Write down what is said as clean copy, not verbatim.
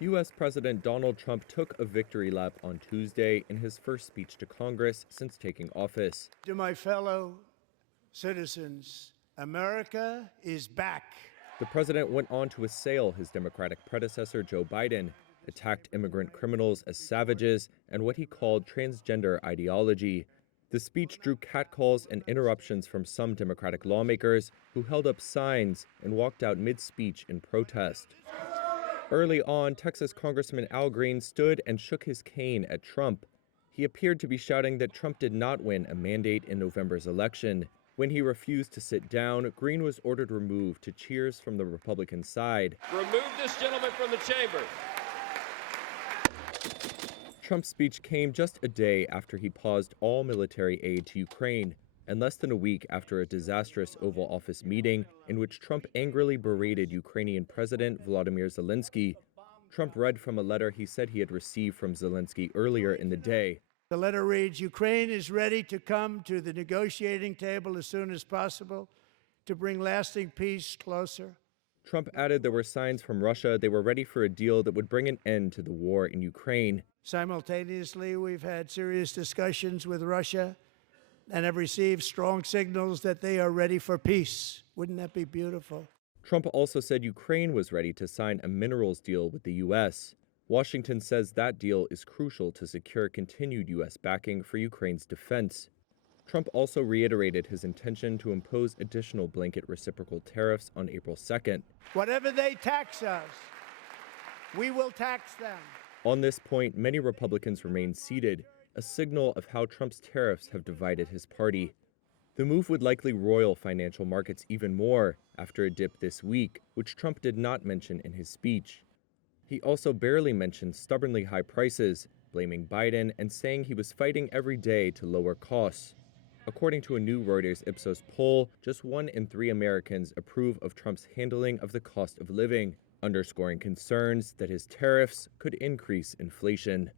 U.S. President Donald Trump took a victory lap on Tuesday in his first speech to Congress since taking office. To my fellow citizens, America is back. The president went on to assail his Democratic predecessor, Joe Biden, attacked immigrant criminals as savages and what he called transgender ideology. The speech drew catcalls and interruptions from some Democratic lawmakers who held up signs and walked out mid-speech in protest. Early on, Texas Congressman Al Green stood and shook his cane at Trump. He appeared to be shouting that Trump did not win a mandate in November's election. When he refused to sit down, Green was ordered removed to cheers from the Republican side. Remove this gentleman from the chamber. Trump's speech came just a day after he paused all military aid to Ukraine, and less than a week after a disastrous Oval Office meeting in which Trump angrily berated Ukrainian President Volodymyr Zelensky. Trump read from a letter he said he had received from Zelensky earlier in the day. The letter reads, Ukraine is ready to come to the negotiating table as soon as possible to bring lasting peace closer. Trump added there were signs from Russia they were ready for a deal that would bring an end to the war in Ukraine. Simultaneously, we've had serious discussions with Russia and have received strong signals that they are ready for peace. Wouldn't that be beautiful? Trump also said Ukraine was ready to sign a minerals deal with the U.S. Washington says that deal is crucial to secure continued U.S. backing for Ukraine's defense. Trump also reiterated his intention to impose additional blanket reciprocal tariffs on April 2nd. Whatever they tax us, we will tax them. On this point, many Republicans remain seated, a signal of how Trump's tariffs have divided his party. The move would likely roil financial markets even more after a dip this week, which Trump did not mention in his speech. He also barely mentioned stubbornly high prices, blaming Biden and saying he was fighting every day to lower costs. According to a new Reuters Ipsos poll, just 1 in 3 Americans approve of Trump's handling of the cost of living, underscoring concerns that his tariffs could increase inflation.